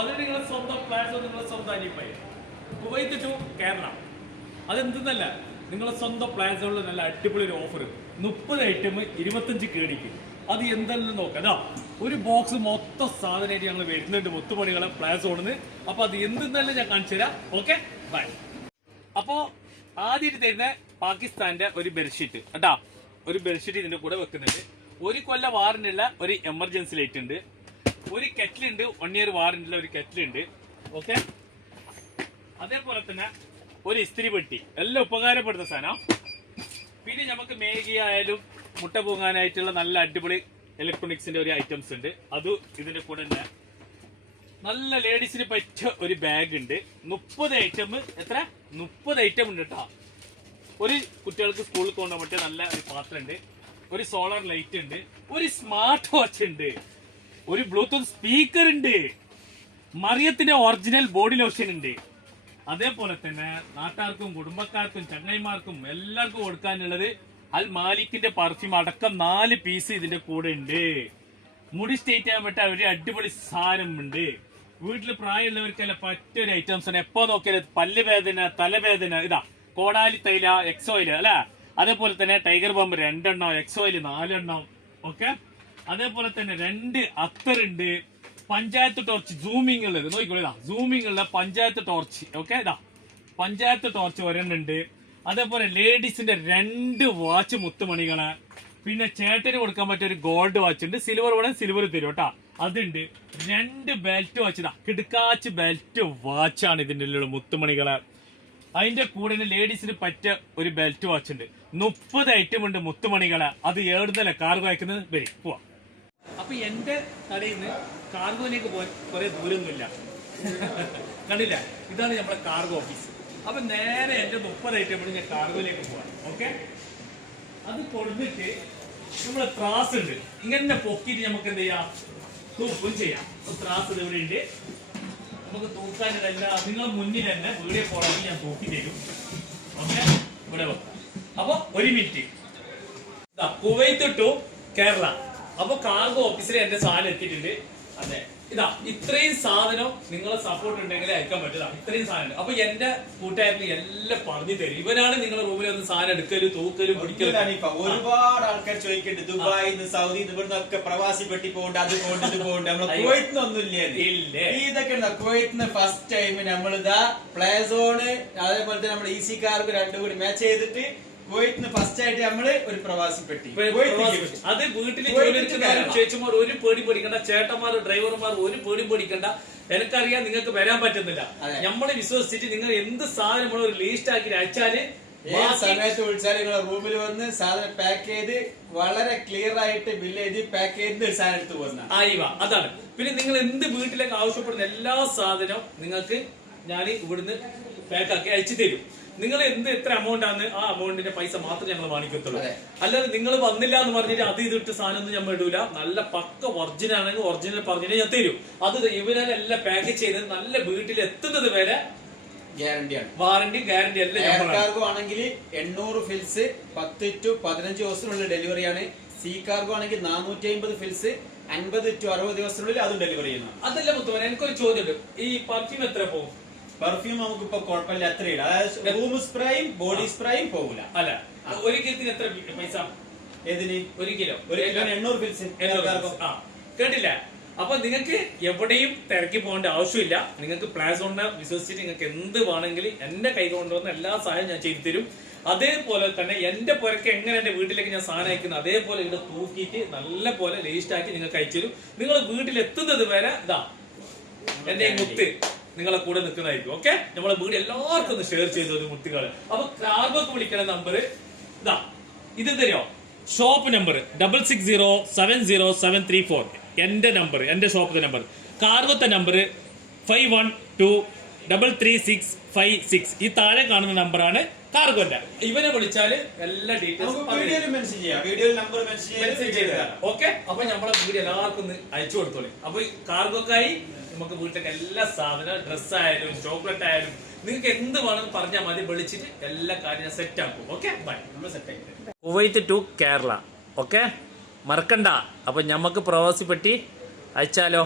അത് നിങ്ങളെ സ്വന്തം പ്ലാസോ, നിങ്ങളെ സ്വന്തം അനിപ്പൈ കുവൈത്ത് ടു കേരള. അതെന്തെന്നല്ല, നിങ്ങളെ സ്വന്തം പ്ലാസോകളിൽ നല്ല അടിപൊളി ഒരു ഓഫർ, 30 ഐറ്റം 25 കേടിക്ക്. അത് എന്തെല്ലാം നോക്കാം. ഒരു ബോക്സ് മൊത്തം സാധനമായിട്ട് ഞങ്ങൾ വരുന്നുണ്ട് മുത്തുമണികളെ പ്ലാസോണിന്ന്. അപ്പൊ അത് എന്തെന്നല്ല ഞാൻ കാണിച്ചു തരാം. Okay, bye. അപ്പോ ആദ്യം തരുന്ന പാകിസ്ഥാന്റെ ഒരു ബെഡ്ഷീറ്റ് കേട്ടാ. ഒരു ബെഡ്ഷീറ്റ് ഇതിന്റെ കൂടെ വെക്കുന്നുണ്ട്. 1 കൊല്ലം വാറന്റിയുള്ള ഒരു എമർജൻസി ലൈറ്റ് ഉണ്ട്. ഒരു കെറ്റിലുണ്ട്, 1 ഇയർ വാറന്റിയുള്ള ഒരു കെറ്റിലുണ്ട്. ഓക്കെ, അതേപോലെ തന്നെ ഒരു ഇസ്തിരി പെട്ടി, എല്ലാം ഉപകാരപ്പെടുന്ന സാധനം. പിന്നെ നമുക്ക് മേഗി ആയാലും മുട്ട പൂങ്ങാനായിട്ടുള്ള നല്ല അടിപൊളി ഇലക്ട്രോണിക്സിന്റെ ഒരു ഐറ്റംസ് ഉണ്ട്. അതും ഇതിന്റെ കൂടെ തന്നെ. നല്ല ലേഡീസിന് പറ്റിയ ഒരു ബാഗ് ഉണ്ട്. 30 ഐറ്റം. എത്ര? 30 ഐറ്റം ഉണ്ട് കേട്ടോ. ഒരു കുട്ടികൾക്ക് സ്കൂളിൽ കൊണ്ടുപോകാൻ പറ്റിയ നല്ല ഒരു പാത്രം ഉണ്ട്. ഒരു സോളാർ ലൈറ്റ് ഉണ്ട്. ഒരു സ്മാർട്ട് വാച്ച് ഉണ്ട്. ഒരു ബ്ലൂടൂത്ത് സ്പീക്കർ ഉണ്ട്. മറിയത്തിന്റെ ഒറിജിനൽ ബോഡി ലോഷൻ ഉണ്ട്. അതേപോലെ തന്നെ നാട്ടുകാർക്കും കുടുംബക്കാർക്കും ചങ്ങായിമാർക്കും എല്ലാവർക്കും കൊടുക്കാനുള്ളത് അൽ മാലിക്കിന്റെ പെർഫ്യൂം അടക്കം 4 പീസ് ഇതിന്റെ കൂടെ ഉണ്ട്. മുടി സ്റ്റേറ്റ് ചെയ്യാൻ പറ്റാൻ ഒരു അടിപൊളി സാധനം ഉണ്ട്. വീട്ടിൽ പ്രായമുള്ളവർക്കെല്ലാം പറ്റിയൊരു ഐറ്റംസ് ആണ്. എപ്പോ നോക്കിയാലും പല്ല് വേദന, തലവേദന, ഇതാ കോടാലി തൈല, എക്സോയിൽ അല്ലെ. അതേപോലെ തന്നെ ടൈഗർ ബംബ് 2 എണ്ണം, എക്സോയിൽ 4 എണ്ണം. ഓക്കെ, അതേപോലെ തന്നെ 2 അത്തറുണ്ട്. പഞ്ചായത്ത് ടോർച്ച് സൂമിംഗ് ഉള്ളത് നോക്കിക്കോളൂ. സൂമിംഗ് ഉള്ള പഞ്ചായത്ത് ടോർച്ച്. ഓക്കെ, ഇതാ പഞ്ചായത്ത് ടോർച്ച് ഒരെണ്ണുണ്ട്. അതേപോലെ ലേഡീസിന്റെ 2 വാച്ച് മുത്തുമണികള്. പിന്നെ ചേട്ടന് കൊടുക്കാൻ പറ്റിയ ഒരു ഗോൾഡ് വാച്ച് ഉണ്ട്. സിൽവർ വേണം, സിൽവർ തരും കേട്ടാ. അതുണ്ട്. 2 ബെൽറ്റ് വാച്ച്, ഇതാ കിടുക്കാച്ച് ബെൽറ്റ് വാച്ചാണ് ഇതിന്റെ ഉള്ള മുത്തുമണികള്. അതിന്റെ കൂടെ ലേഡീസിന് പറ്റിയ ഒരു ബെൽറ്റ് വാച്ച് ഉണ്ട്. 30 ഐറ്റം ഉണ്ട് മുത്തുമണികള്. അത് ഏടുന്നല്ല കാർഗോ അയക്കുന്നത്. വരും പോവാ. അപ്പൊ എന്റെ കടയിൽ നിന്ന് കാർഗോയിലേക്ക് പോകാൻ കുറെ ദൂരമൊന്നുമില്ല. കണ്ടില്ല, ഇതാണ് നമ്മളെ കാർഗോ ഓഫീസ്. അപ്പൊ നേരെ എന്റെ 30 ഐറ്റം കൂടി ഞാൻ കാർഗോയിലേക്ക് പോവാം. ഓക്കെ, അത് കൊടുത്തിട്ട് നമ്മളെ ത്രാസ് ഉണ്ട്. ഇങ്ങനെ പൊക്കിയിട്ട് നമുക്ക് എന്ത് ചെയ്യാം, തൂക്കും ചെയ്യാം. ത്രാസ് ഇവിടെ ഉണ്ട്. നമുക്ക് തൂക്കാനിതല്ല, നിങ്ങൾ മുന്നിൽ തന്നെ വീഡിയോ കോളാക്കി ഞാൻ തൂക്കി തരും. ഓക്കെ, ഇവിടെ വെക്കാം. അപ്പൊ 1 മിനിറ്റ്. Kuwait to Kerala. അപ്പൊ കാർഗോ ഓഫീസിൽ എന്റെ സാധനം എത്തിയിട്ടുണ്ട്. അതെ, ഇതാ ഇത്രയും സാധനം നിങ്ങളെ സപ്പോർട്ട് ഉണ്ടെങ്കിൽ അയക്കാൻ പറ്റില്ല. ഇത്രയും സാധനം. അപ്പൊ എന്റെ കൂട്ടുകാരിൽ എല്ലാം പറഞ്ഞു തരും. ഇവരാണ് നിങ്ങളുടെ റൂമിൽ ഒന്ന് സാധനം എടുക്കലും തൂക്കലും പിടിക്കലും. ഒരുപാട് ആൾക്കാർ ചോദിക്കുന്നുണ്ട്, ദുബായിന്ന് സൗദിന്ന് ഇവിടുന്നൊക്കെ പ്രവാസി പെട്ടി പോകണ്ട, അത് പോകണ്ട, ഇത് പോകണ്ട. നമ്മള് കുവൈത്തിനൊന്നുമില്ലേ? ഇതൊക്കെ കുവൈത്തിന് ഫസ്റ്റ് ടൈം നമ്മളിതാ പ്ലേസോണ് അതേപോലെ തന്നെ നമ്മുടെ ഈസി കാർക്ക് 2 കൂടി മാച്ച് ചെയ്തിട്ട് കുവൈത്തിന് ഫസ്റ്റ് ആയിട്ട് നമ്മള് ഒരു പ്രവാസി പെട്ടി. അത് വീട്ടിൽ ചേച്ചിമാർ ഒരു പേടി പേടിക്കണ്ട, ചേട്ടന്മാർ ഡ്രൈവർമാർ ഒരു പേടി പേടിക്കണ്ട. എനിക്കറിയാം നിങ്ങൾക്ക് വരാൻ പറ്റുന്നില്ല. നമ്മളെ വിശ്വസിച്ചിട്ട് നിങ്ങൾ എന്ത് സാധനം നമ്മൾ ഒരു ലീസ്റ്റ് ആക്കി അയച്ചാല് സമയത്ത് വിളിച്ചാൽ നിങ്ങളെ റൂമിൽ വന്ന് സാധനം പാക്ക് ചെയ്ത് വളരെ ക്ലിയർ ആയിട്ട് ബില്ല് എഴുതി പാക്ക് ചെയ്ത് സാധനം എടുത്ത് പോകുന്ന അതാണ്. പിന്നെ നിങ്ങൾ എന്ത് വീട്ടിലേക്ക് ആവശ്യപ്പെടുന്ന എല്ലാ സാധനവും നിങ്ങൾക്ക് ഞാൻ ഇവിടുന്ന് പാക്കാക്കി അയച്ചു തരും. നിങ്ങൾ എത്ര എമൗണ്ട് ആണ് ആ എമൗണ്ടിന്റെ പൈസ മാത്രം ഞങ്ങൾ വാങ്ങിക്കത്തുള്ളൂ. അല്ലാതെ നിങ്ങൾ വന്നില്ല എന്ന് പറഞ്ഞിട്ട് അത് ഇതിട്ട് സാധനം ഒന്നും ഞാൻ ഇടൂല. നല്ല പക്ക ഒറിജിനൽ ആണെങ്കിൽ ഒറിജിനൽ പറഞ്ഞിട്ട് ഞാൻ തരും. അത് ഇവരെല്ലാം പാക്കേജ് ചെയ്ത് നല്ല വീട്ടിൽ എത്തുന്നത് വരെ ഗ്യാരണ്ടിയാണ്. വാറന്റി ഗ്യാരണ്ടി എല്ലാം. കാർഗോ ആണെങ്കിൽ 800 ഫിൽസ് 10 to 15 ദിവസത്തിനുള്ളിൽ ഡെലിവറിയാണ്. സീ കാർഗോ ആണെങ്കിൽ 450 ഫിൽസ് 50 to 60 ദിവസത്തിനുള്ളിൽ അതും ഡെലിവറി ചെയ്യുന്നു. അതല്ല മുത്തുവൻ, എനിക്കൊരു ചോദ്യമുണ്ട്. ഈ പെർഫ്യൂം എത്ര പോകും? പെർഫ്യൂം നമുക്ക് ഇപ്പൊ കുഴപ്പമില്ല, അത്രയില്ല. അതായത് റൂം സ്പ്രേയും ബോഡി സ്പ്രേയും പോകില്ല. അല്ല, 1 കിലത്തിന് എത്ര പൈസ? ഏതിന്? 1 കിലോ 800 ഫിൽസ്. കേട്ടില്ല? അപ്പൊ നിങ്ങൾക്ക് എവിടെയും തിരക്കി പോകേണ്ട ആവശ്യമില്ല. നിങ്ങൾക്ക് പ്ലാസോണിനെ വിശ്വസിച്ചിട്ട് നിങ്ങൾക്ക് എന്ത് വേണമെങ്കിലും എന്റെ കൈ കൊണ്ടുവന്ന എല്ലാ സഹായം ഞാൻ ചെയ്തു തരും. അതേപോലെ തന്നെ എന്റെ പുരക്ക് എങ്ങനെ എന്റെ വീട്ടിലേക്ക് ഞാൻ സാധനം അയക്കുന്നത് അതേപോലെ ഇവിടെ തൂക്കിയിട്ട് നല്ല പോലെ ലേസ്റ്റ് ആക്കി നിങ്ങൾക്ക് അയച്ചു തരും. നിങ്ങൾ വീട്ടിൽ എത്തുന്നത് വരെ ഇതാ എന്റെ മുത്ത് നിങ്ങളെ കൂടെ നിൽക്കുന്നതായിരിക്കും. ഓക്കെ, നമ്മളെ വീട് എല്ലാവർക്കും ഒന്ന് ഷെയർ ചെയ്തു ഒരു മുത്തുകള്. അപ്പൊ കാർഗോക്ക് വിളിക്കുന്ന നമ്പർ ഇതാ, ഇത് തരുമോ? Shop number 66070734. എന്റെ നമ്പർ, എന്റെ ഷോപ്പിന്റെ നമ്പർ. കാർഗോത്തെ നമ്പർ 51233656. ഈ താഴെ കാണുന്ന നമ്പറാണ് കാർഗോന്റെ. ഇവനെ വിളിച്ചാല് എല്ലാ ഡീറ്റെയിൽസും ഓക്കെ. അപ്പൊ നമ്മളെ വീട് എല്ലാവർക്കും ഒന്ന് അയച്ചു കൊടുത്തോളൂ. അപ്പൊ കാർഗോക്കായി നമുക്ക് വീട്ടിലേക്ക് എല്ലാ സാധനം, ഡ്രസ് ആയാലും ചോക്ലേറ്റ് ആയാലും നിങ്ങൾക്ക് എന്ത് വേണമെന്ന് പറഞ്ഞാൽ മതി. വിളിച്ചിട്ട് എല്ലാ കാര്യവും സെറ്റ് ആക്കും. Okay, bye. നമ്മൾ സെറ്റ് ആക്കി കുവൈത്ത് ടു കേരള. ഓക്കെ, മറക്കണ്ട. അപ്പൊ ഞമ്മക്ക് പ്രവാസി പെട്ടി അയച്ചാലോ.